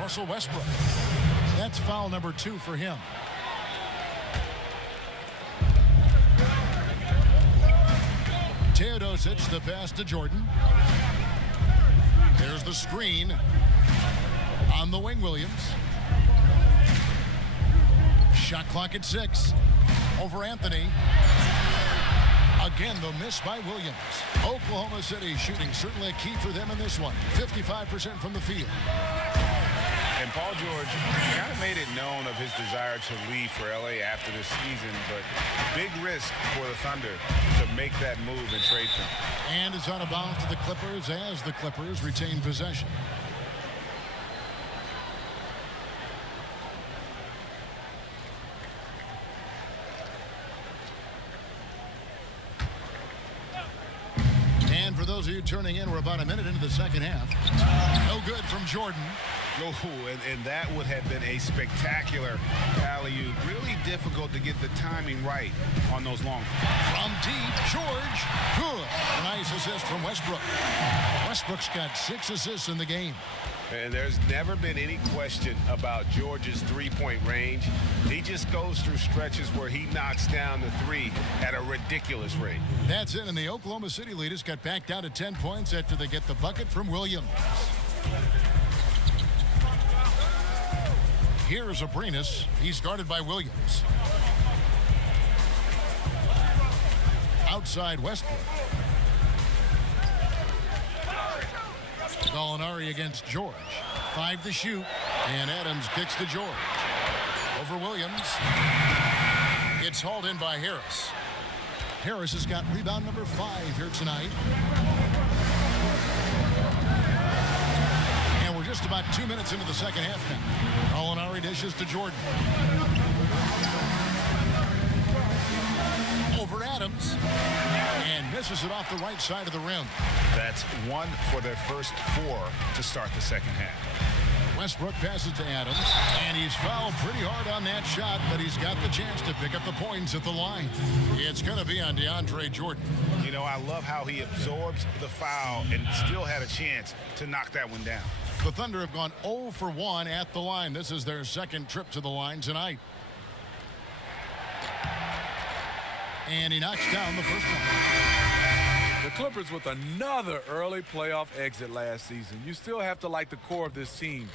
Russell Westbrook. That's foul number 2 for him. Teodosic, the pass to Jordan. There's the screen on the wing, Williams. Shot clock at 6. Over Anthony. Again, the miss by Williams. Oklahoma City shooting certainly a key for them in this one. 55% from the field. And Paul George kind of made it known of his desire to leave for LA after this season, but big risk for the Thunder to make that move and trade for him. And it's out of bounds to the Clippers as the Clippers retain possession. And for those of you turning in, we're about a minute into the second half. No good from Jordan. Oh, and that would have been a spectacular alley-oop. Really difficult to get the timing right on those long. From deep, George. Good. A nice assist from Westbrook. Westbrook's got 6 assists in the game. And there's never been any question about George's three-point range. He just goes through stretches where he knocks down the 3 at a ridiculous rate. That's it, and the Oklahoma City leaders got back down to 10 points after they get the bucket from Williams. Here's Abrinas. He's guarded by Williams. Outside Westbrook. Gallinari against George. 5 to shoot. And Adams kicks to George. Over Williams. It's hauled in by Harris. Harris has got rebound number 5 here tonight. And we're just about 2 minutes into the second half now. Gallinari dishes to Jordan. Over Adams. And misses it off the right side of the rim. That's 1 for their first 4 to start the second half. Westbrook passes to Adams, and he's fouled pretty hard on that shot, but he's got the chance to pick up the points at the line. It's going to be on DeAndre Jordan. You know, I love how he absorbs the foul and still had a chance to knock that one down. The Thunder have gone 0 for 1 at the line. This is their second trip to the line tonight. And he knocks down the first one. The Clippers with another early playoff exit last season. You still have to like the core of this team.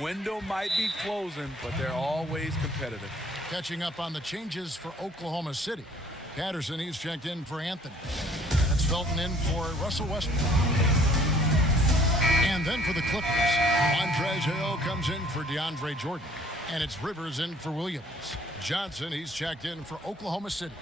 Window might be closing, but they're always competitive. Catching up on the changes for Oklahoma City. Patterson, he's checked in for Anthony. That's Felton in for Russell Westbrook. And then for the Clippers, Montrezl Harrell comes in for DeAndre Jordan. And it's Rivers in for Williams. Johnson, he's checked in for Oklahoma City.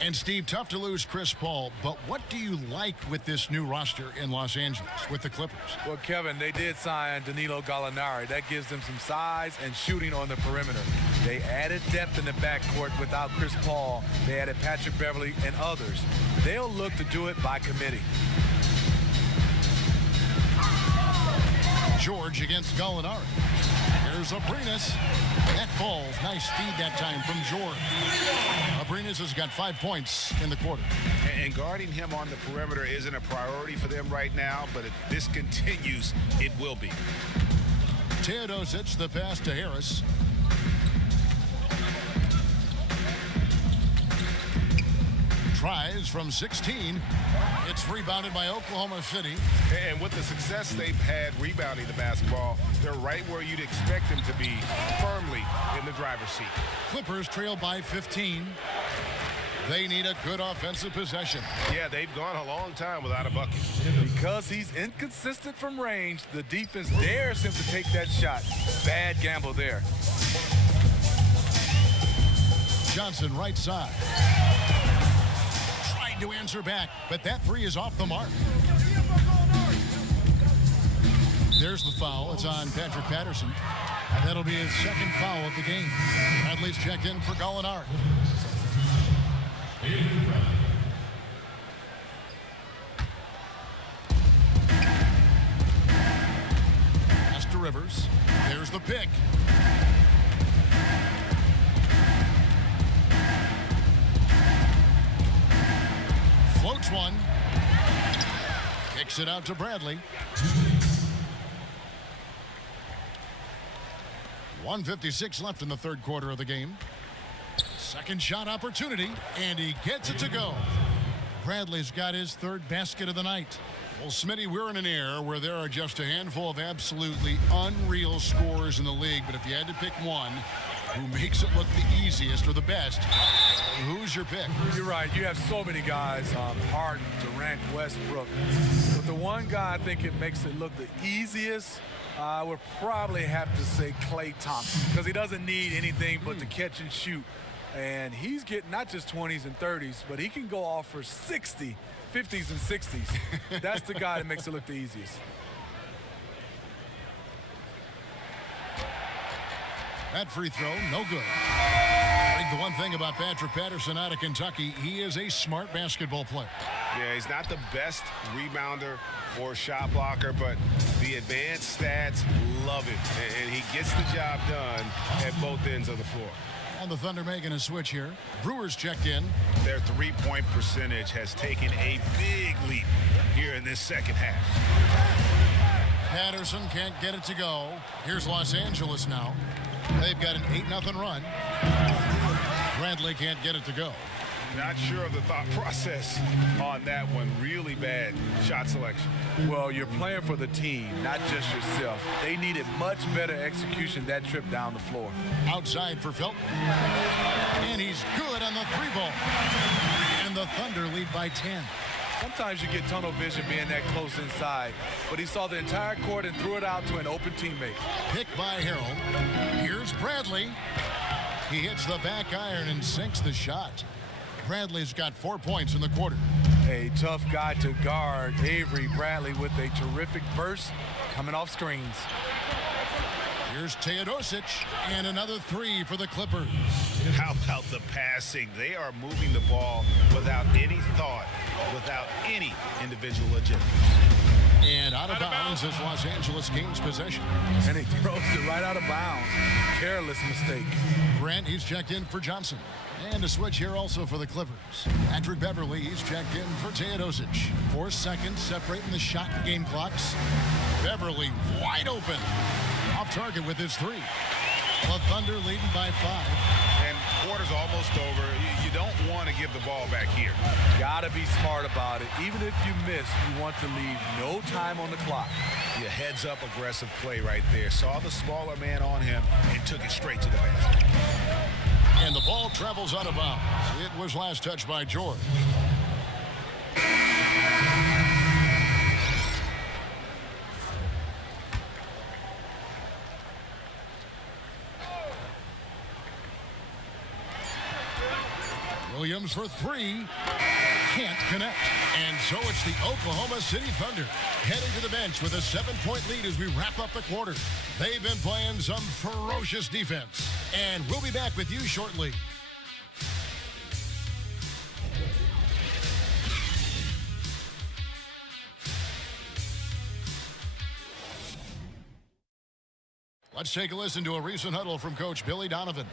And Steve, tough to lose Chris Paul, but what do you like with this new roster in Los Angeles with the Clippers? Well, Kevin, they did sign Danilo Gallinari. That gives them some size and shooting on the perimeter. They added depth in the backcourt without Chris Paul. They added Patrick Beverly and others. They'll look to do it by committee. George against Gallinari. Here's Abrinas. That falls. Nice feed that time from George. Abrinas has got 5 points in the quarter. And guarding him on the perimeter isn't a priority for them right now, but if this continues, it will be. Teodosic, the pass to Harris. Tries from 16. It's rebounded by Oklahoma City. And with the success they've had rebounding the basketball, they're right where you'd expect them to be, firmly in the driver's seat. Clippers trail by 15. They need a good offensive possession. Yeah, they've gone a long time without a bucket. Because he's inconsistent from range, the defense dares him to take that shot. Bad gamble there. Johnson, right side. To answer back, but that 3 is off the mark. There's the foul. It's on Patrick Patterson. And that'll be his second foul of the game. Bradley's checked in for Gallinari. Pass to Rivers. There's the pick. Floats one. Kicks it out to Bradley. 1:56 left in the third quarter of the game. Second shot opportunity, and he gets it to go. Bradley's got his third basket of the night. Well, Smitty, we're in an era where there are just a handful of absolutely unreal scorers in the league, but if you had to pick one who makes it look the easiest or the best, who's your pick? You're right. You have so many guys, Harden, Durant, Westbrook. But the one guy I think it makes it look the easiest, I would probably have to say Klay Thompson, because he doesn't need anything but to catch and shoot. And he's getting not just 20s and 30s, but he can go off for 60, 50s and 60s. That's the guy that makes it look the easiest. That free throw, no good. I think the one thing about Patrick Patterson out of Kentucky, he is a smart basketball player. Yeah, he's not the best rebounder or shot blocker, but the advanced stats love it. And he gets the job done at both ends of the floor. And the Thunder making a switch here. Brewers checked in. Their three-point percentage has taken a big leap here in this second half. Patterson can't get it to go. Here's Los Angeles now. They've got an 8-0 run. Bradley can't get it to go. Not sure of the thought process on that one. Really bad shot selection. Well, you're playing for the team, not just yourself. They needed much better execution that trip down the floor. Outside for Felton. And he's good on the three ball. And the Thunder lead by 10. Sometimes you get tunnel vision being that close inside, but he saw the entire court and threw it out to an open teammate. Picked by Harrell. Here's Bradley. He hits the back iron and sinks the shot. Bradley's got 4 points in the quarter. A tough guy to guard. Avery Bradley with a terrific burst coming off screens. Here's Teodosic, and another three for the Clippers. How about the passing? They are moving the ball without any thought, without any individual agenda. And out of bounds as Los Angeles gains possession. And he throws it right out of bounds. Careless mistake. Grant, he's checked in for Johnson. And a switch here also for the Clippers. Patrick Beverley, he's checked in for Teodosic. 4 seconds separating the shot and game clocks. Beverley wide open. Off target with his three. The Thunder leading by 5. And quarter's almost over. You don't want to give the ball back here. Gotta be smart about it. Even if you miss, you want to leave no time on the clock. Your heads up aggressive play right there. Saw the smaller man on him and took it straight to the basket. And the ball travels out of bounds. It was last touched by George. Williams for three. Can't connect. And so it's the Oklahoma City Thunder heading to the bench with a 7-point lead as we wrap up the quarter. They've been playing some ferocious defense. And we'll be back with you shortly. Let's take a listen to a recent huddle from Coach Billy Donovan.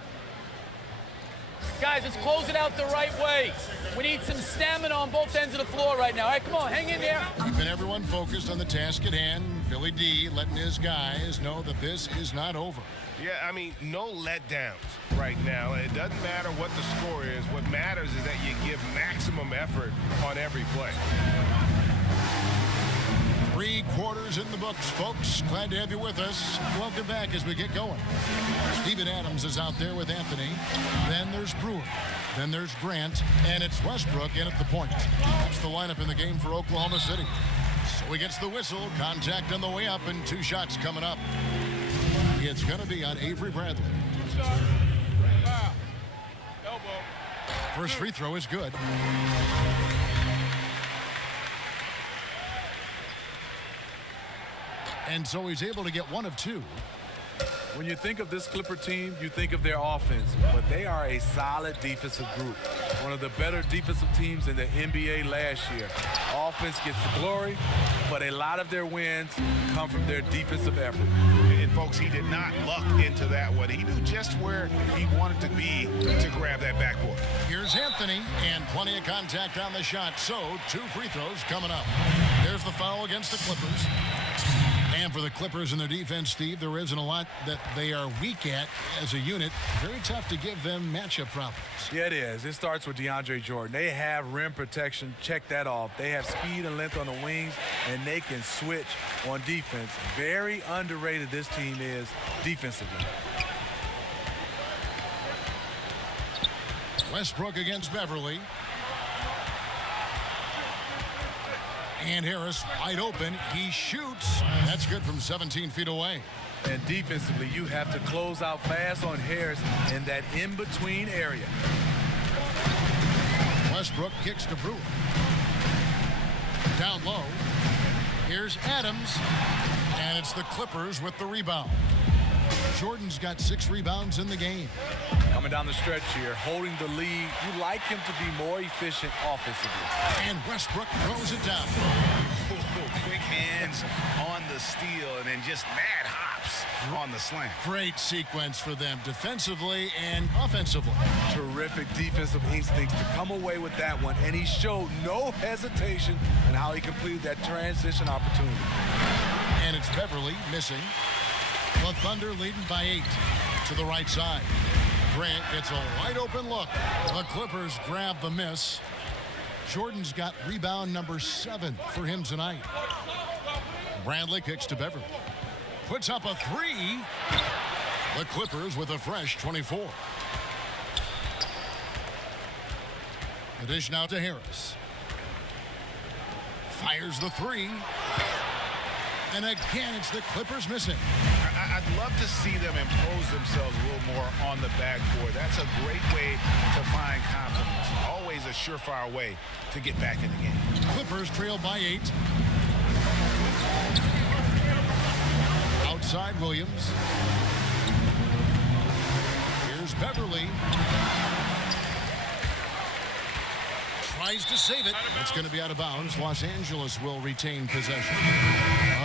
Guys, let's close it out the right way. We need some stamina on both ends of the floor right now. All right, come on, hang in there. Keeping everyone focused on the task at hand. Billy D letting his guys know that this is not over. Yeah, I mean, no letdowns right now. It doesn't matter what the score is. What matters is that you give maximum effort on every play. 3 quarters in the books, folks. Glad to have you with us. Welcome back as we get going. Steven Adams is out there with Anthony. Then there's Brewer. Then there's Grant. And it's Westbrook in at the point. That's the lineup in the game for Oklahoma City. So he gets the whistle. Contact on the way up and 2 shots coming up. It's going to be on Avery Bradley. First free throw is good. And so he's able to get 1 of 2. When you think of this Clipper team, you think of their offense, but they are a solid defensive group. One of the better defensive teams in the NBA last year. Offense gets the glory, but a lot of their wins come from their defensive effort. And folks, he did not luck into that one. He knew just where he wanted to be to grab that backboard. Here's Anthony, and plenty of contact on the shot. So 2 free throws coming up. There's the foul against the Clippers. And for the Clippers and their defense, Steve, there isn't a lot that they are weak at as a unit. Very tough to give them matchup problems. Yeah, it is. It starts with DeAndre Jordan. They have rim protection. Check that off. They have speed and length on the wings, and they can switch on defense. Very underrated this team is defensively. Westbrook against Beverly. And Harris wide open. He shoots. That's good from 17 feet away. And defensively, you have to close out fast on Harris in that in-between area. Westbrook kicks to Brewer. Down low. Here's Adams. And it's the Clippers with the rebound. Jordan's got 6 rebounds in the game. Coming down the stretch here, holding the lead. You like him to be more efficient offensively. And Westbrook throws it down. Quick hands on the steal and then just mad hops on the slam. Great sequence for them defensively and offensively. Terrific defensive instincts to come away with that one, and he showed no hesitation in how he completed that transition opportunity. And it's Beverly missing. The Thunder leading by 8 to the right side. Grant gets a wide open look. The Clippers grab the miss. Jordan's got rebound number 7 for him tonight. Bradley kicks to Beverly. Puts up a 3. The Clippers with a fresh 24. The dish now to Harris. Fires the 3. And again, it's the Clippers missing. I'd love to see them impose themselves a little more on the backboard. That's a great way to find confidence. Always a surefire way to get back in the game. Clippers trail by 8. Outside Williams. Here's Beverly. Tries to save it. It's going to be out of bounds. Los Angeles will retain possession.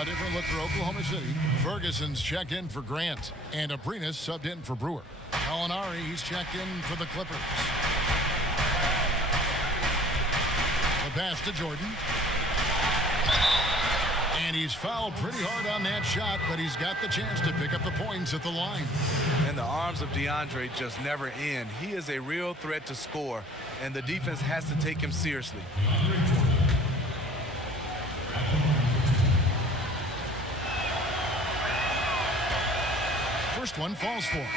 A different look for Oklahoma City. Ferguson's checked in for Grant. And Abrinas subbed in for Brewer. Gallinari, he's checked in for the Clippers. The pass to Jordan. And he's fouled pretty hard on that shot, but he's got the chance to pick up the points at the line. And the arms of DeAndre just never end. He is a real threat to score, and the defense has to take him seriously. First one falls for him.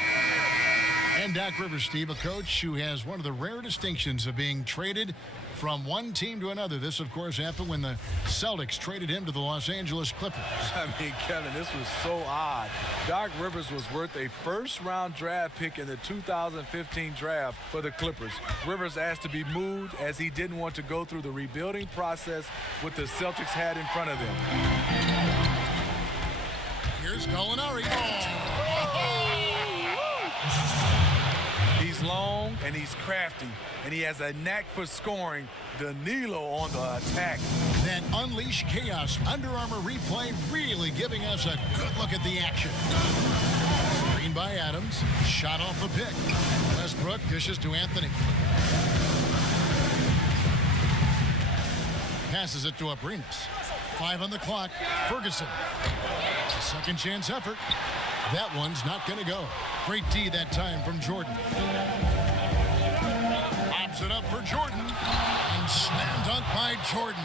And Doc Rivers, Steve, a coach who has one of the rare distinctions of being traded from one team to another. This, of course, happened when the Celtics traded him to the Los Angeles Clippers. I mean, Kevin, this was so odd. Doc Rivers was worth a first-round draft pick in the 2015 draft for the Clippers. Rivers asked to be moved as he didn't want to go through the rebuilding process what the Celtics had in front of them. Here's Gallinari. He's long and he's crafty, and he has a knack for scoring. Danilo on the attack. That unleashed chaos Under Armour replay really giving us a good look at the action. Screen by Adams. Shot off the pick. Westbrook dishes to Anthony. Passes it to Abrinas. 5 on the clock. Ferguson. A second chance effort. That one's not going to go. Great D that time from Jordan. Pops it up for Jordan. And slam dunk by Jordan.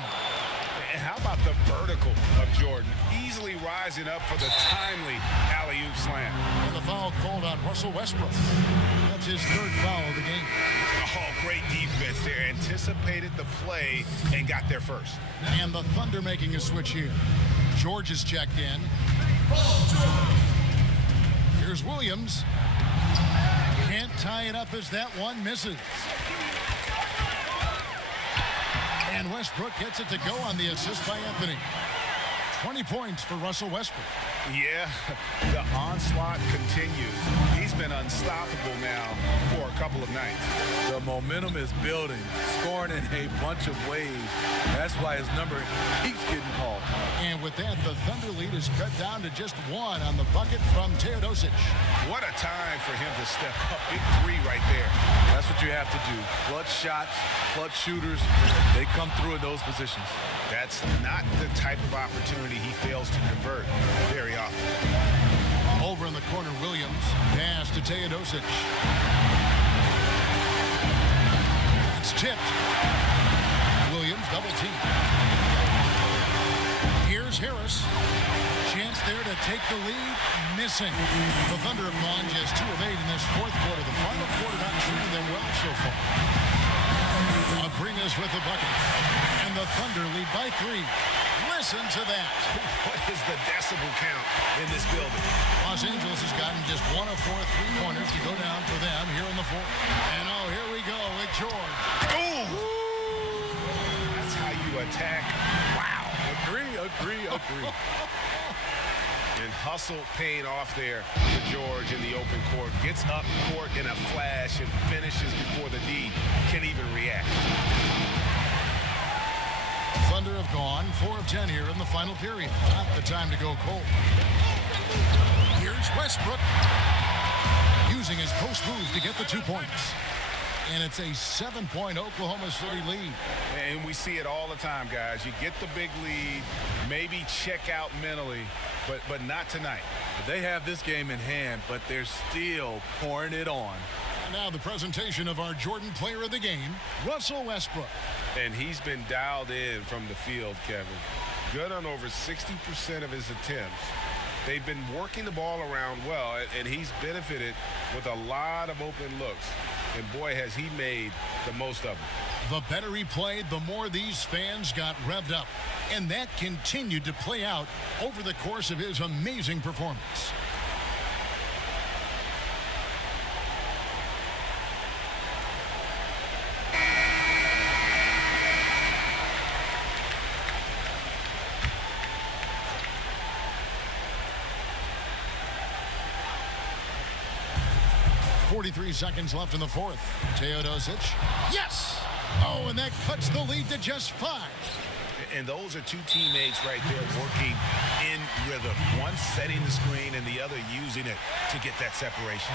And how about the vertical of Jordan? Easily rising up for the timely alley-oop slam. And the foul called on Russell Westbrook. That's his 3rd foul of the game. Oh, great defense there. Anticipated the play and got there first. And the Thunder making a switch here. George is checked in. Here's Williams. Can't tie it up as that one misses. And Westbrook gets it to go on the assist by Anthony. 20 points for Russell Westbrook. Yeah, the onslaught continues. He's been unstoppable now for a couple of nights. The momentum is building, scoring in a bunch of ways. That's why his number keeps getting called. And with that, the Thunder lead is cut down to just one on the bucket from Teodosic. What a time for him to step up. Big three right there. That's what you have to do. Clutch shots, clutch shooters, they come through in those positions. That's not the type of opportunity he fails to convert very often. Over in the corner, Williams. Pass to Teodosic. It's tipped. Williams double team. Here's Harris. Chance there to take the lead. Missing. The Thunder have gone just 2 of 8 in this fourth quarter. The final quarter not treating them well so far. Bring us with the bucket. And the Thunder lead by 3. Listen to that. What is the decibel count in this building? Los Angeles has gotten just 1 of 4 3-pointers to go down for them here in the fourth. And here we go with George. Boom! That's how you attack. Wow. Agree. And hustle paying off there to George in the open court. Gets up court in a flash and finishes before the D can even react. Thunder have gone 4 of 10 here in the final period. Not the time to go cold. Here's Westbrook using his post move to get the 2 points. And it's a 7-point Oklahoma City lead. And we see it all the time, guys. You get the big lead, maybe check out mentally, but not tonight. They have this game in hand, but they're still pouring it on. And now the presentation of our Jordan player of the game, Russell Westbrook. And he's been dialed in from the field, Kevin. Good on over 60% of his attempts. They've been working the ball around well, and he's benefited with a lot of open looks. And boy, has he made the most of them. The better he played, the more these fans got revved up. And that continued to play out over the course of his amazing performance. .43 seconds left in the fourth. Teodosic. Yes! Oh, and that cuts the lead to just 5. And those are 2 teammates right there working in rhythm. One setting the screen and the other using it to get that separation.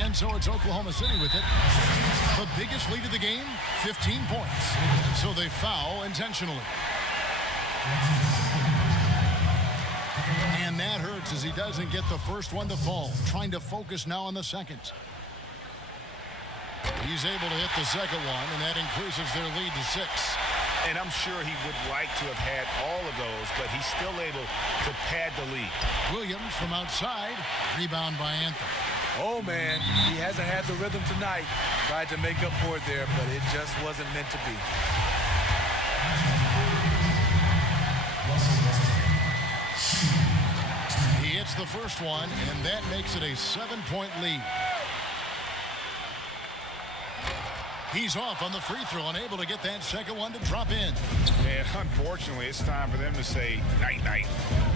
And so it's Oklahoma City with it. The biggest lead of the game, 15 points. So they foul intentionally. And that hurts as he doesn't get the first one to fall. Trying to focus now on the second. He's able to hit the second one, and that increases their lead to 6. And I'm sure he would like to have had all of those, but he's still able to pad the lead. Williams from outside. Rebound by Anthony. Oh, man, he hasn't had the rhythm tonight. Tried to make up for it there, but it just wasn't meant to be. He hits the first one, and that makes it a 7-point lead. He's off on the free throw, unable to get that second one to drop in. And unfortunately, it's time for them to say night-night.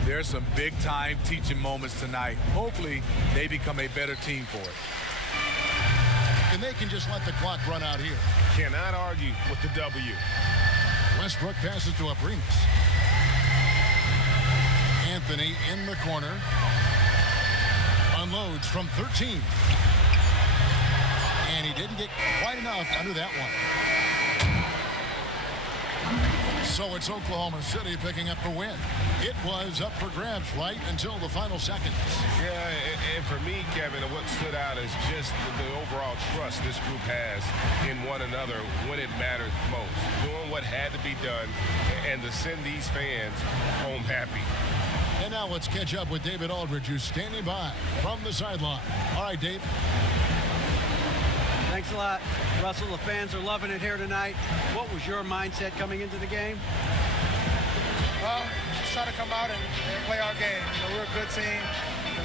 There's some big-time teaching moments tonight. Hopefully, they become a better team for it. And they can just let the clock run out here. Cannot argue with the W. Westbrook passes to Abrinas. Anthony in the corner. Unloads from 13. And he didn't get quite enough under that one. So it's Oklahoma City picking up the win. It was up for grabs right until the final seconds. Yeah, and for me, Kevin, what stood out is just the overall trust this group has in one another when it mattered most. Doing what had to be done and to send these fans home happy. And now let's catch up with David Aldridge, who's standing by from the sideline. All right, Dave. Thanks a lot. Russell, the fans are loving it here tonight. What was your mindset coming into the game? Well, just trying to come out and play our game. You know, we're a good team,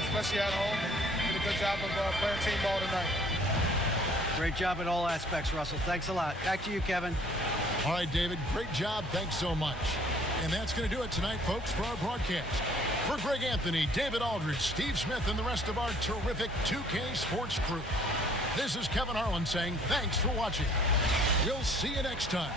especially at home. Did a good job of playing team ball tonight. Great job at all aspects, Russell. Thanks a lot. Back to you, Kevin. All right, David. Great job. Thanks so much. And that's going to do it tonight, folks, for our broadcast. For Greg Anthony, David Aldridge, Steve Smith, and the rest of our terrific 2K Sports crew, this is Kevin Harlan saying thanks for watching. We'll see you next time.